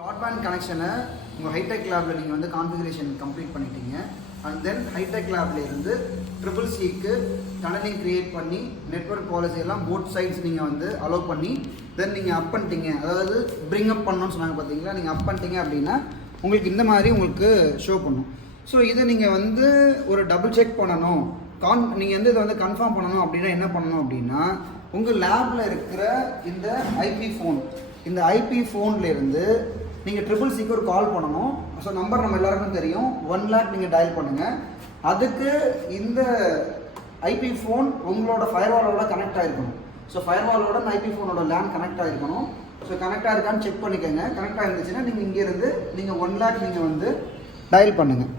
Broadband கனெக்ஷனை உங்கள் hitech லேபில் நீங்கள் வந்து கான்ஃபிகரேஷன் கம்ப்ளீட் பண்ணிட்டீங்க. அண்ட் தென் ஹைடெக் லேப்ல இருந்து CCC டனலிங் க்ரியேட் பண்ணி நெட்வொர்க் பாலிசி எல்லாம் போத் சைட்ஸ் நீங்கள் வந்து அலோவ் பண்ணி தென் நீங்கள் அப் பண்ணிட்டீங்க. அதாவது பிரிங் அப் பண்ணணும்னு சொன்னாங்க பார்த்தீங்களா, நீங்கள் அப் பண்ணிட்டீங்க அப்படின்னா உங்களுக்கு இந்த மாதிரி உங்களுக்கு ஷோ பண்ணும். ஸோ இதை நீங்கள் வந்து ஒரு டபுள் செக் பண்ணணும், நீங்கள் வந்து இதை வந்து கன்ஃபார்ம் பண்ணணும் அப்படின்னா என்ன பண்ணணும் அப்படின்னா, உங்கள் லேபில் இருக்கிற இந்த ஐபி ஃபோன், இந்த ஐபி ஃபோன்லேருந்து நீங்கள் CCCக்கு ஒரு கால் பண்ணணும். ஸோ நம்பர் நம்ம எல்லாருக்கும் தெரியும், 1 lakh நீங்கள் டயல் பண்ணுங்கள். அதுக்கு இந்த ஐபி ஃபோன் உங்களோட ஃபயர்வாலோட கனெக்ட் ஆகிருக்கணும். ஸோ ஃபயர்வாலோட இந்த ஐபி ஃபோனோட லேன் கனெக்ட் ஆகிருக்கணும். ஸோ கனெக்ட் ஆகிருக்கான்னு செக் பண்ணிக்கோங்க. கனெக்ட் ஆகிருந்துச்சுன்னா நீங்கள் இங்கேருந்து நீங்கள் 1 lakh நீங்கள் வந்து டயல் பண்ணுங்கள்.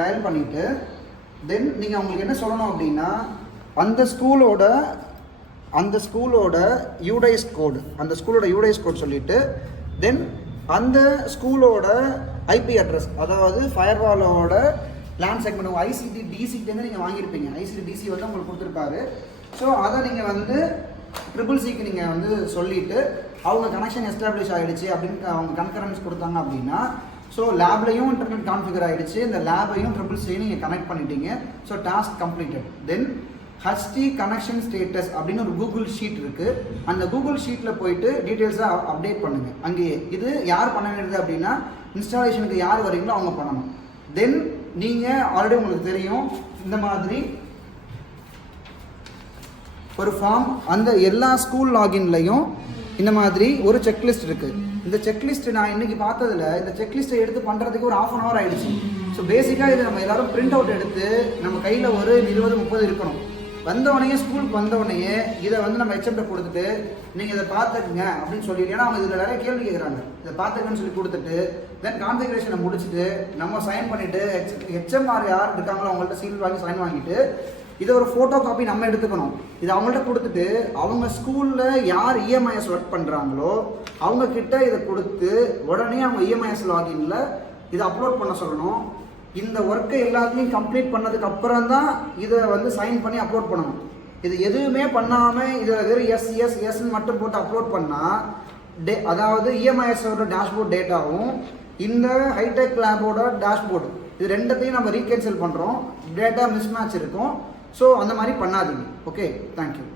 டயல் பண்ணிவிட்டு தென் நீங்கள் அவங்களுக்கு என்ன சொல்லணும் அப்படின்னா, அந்த ஸ்கூலோட யூடைஸ் கோடு, அந்த ஸ்கூலோட யூடைஸ் கோட் சொல்லிவிட்டு தென் அந்த ஸ்கூலோட ஐபி அட்ரஸ், அதாவது ஃபயர்வாலோட லேண்ட் செக்மெண்ட் ஐசிடி டிசிட்டேருந்து நீங்கள் வாங்கியிருப்பீங்க. ஐசிடி டிசி வந்து உங்களுக்கு கொடுத்துருக்காரு. ஸோ அதை நீங்கள் வந்து CCCக்கு நீங்கள் வந்து சொல்லிவிட்டு அவங்க கனெக்ஷன் எஸ்டாப்ளிஷ் ஆகிடுச்சு அப்படின்னு அவங்க கன்கரன்ஸ் கொடுத்தாங்க அப்படின்னா, ஸோ லேப்லையும் இன்டர்நெட் கான்ஃபிகர் ஆகிடுச்சு, இந்த லேபையும் CCC நீங்கள் கனெக்ட் பண்ணிட்டீங்க. So task completed. Then HT connection status அப்படின்னு ஒரு கூகுள் ஷீட் இருக்குது. அந்த கூகுள் ஷீட்டில் போயிட்டு டீட்டெயில்ஸாக அப்டேட் பண்ணுங்கள். அங்கேயே இது யார் பண்ண வேண்டியது அப்படின்னா, இன்ஸ்டாலேஷனுக்கு யார் வரீங்களோ அவங்க பண்ணணும். தென் நீங்கள் ஆல்ரெடி உங்களுக்கு தெரியும், இந்த மாதிரி ஒரு ஃபார்ம், அந்த எல்லா ஸ்கூல் லாகின்லையும் இந்த மாதிரி ஒரு செக்லிஸ்ட் இருக்குது. இந்த செக்லிஸ்ட் நான் இன்றைக்கி பார்த்ததில் இந்த செக்லிஸ்ட்டை எடுத்து பண்ணுறதுக்கு ஒரு 1/2 hour ஆகிடுச்சு. ஸோ பேசிக்காக இது நம்ம எல்லோரும் பிரிண்ட் அவுட் எடுத்து நம்ம கையில் ஒரு 20-30 இருக்கணும். வந்தவனையே ஸ்கூலுக்கு வந்தவனையே இதை வந்து நம்ம ஹெச்எம்கிட்ட கொடுத்துட்டு நீங்கள் இதை பார்த்துக்குங்க அப்படின்னு சொல்லிட்டு, ஏன்னா அவங்க இதில் நிறைய கேள்வி கேட்குறாங்க, இதை பார்த்துக்கன்னு சொல்லி கொடுத்துட்டு தென் கான்ஃபிகரேஷனை முடிச்சுட்டு நம்ம சைன் பண்ணிவிட்டு ஹெச்எம்ஆர் யார் இருக்காங்களோ அவங்கள்ட்ட சீல் வாங்கி சைன் வாங்கிட்டு இதை ஒரு ஃபோட்டோ காப்பி நம்ம எடுத்துக்கணும். இதை அவங்கள்ட்ட கொடுத்துட்டு அவங்க ஸ்கூலில் யார் இஎம்ஐஎஸ் ஒர்க் பண்ணுறாங்களோ அவங்கக்கிட்ட இதை கொடுத்து உடனே அவங்க இஎம்ஐஎஸ் லாகின்ல இதை அப்லோட் பண்ண சொல்லணும். இந்த ஒர்க்கை எல்லாத்தையும் கம்ப்ளீட் பண்ணதுக்கு அப்புறம் தான் இதை வந்து சைன் பண்ணி அப்லோட் பண்ணணும். இது எதுவுமே பண்ணாமல் இதில் வெறும் எஸ்ன்னு மட்டும் போட்டு அப்லோட் பண்ணால் அதாவது இஎம்ஐஎஸோட டேஷ்போர்ட் டேட்டாவும் இந்த ஹைடெக் லேபோட டேஷ்போர்டு இது ரெண்டத்தையும் நம்ம ரீகேன்சல் பண்ணுறோம், டேட்டா மிஸ்மேட்ச் இருக்கும். ஸோ அந்த மாதிரி பண்ணாதீங்க. Okay, thank you.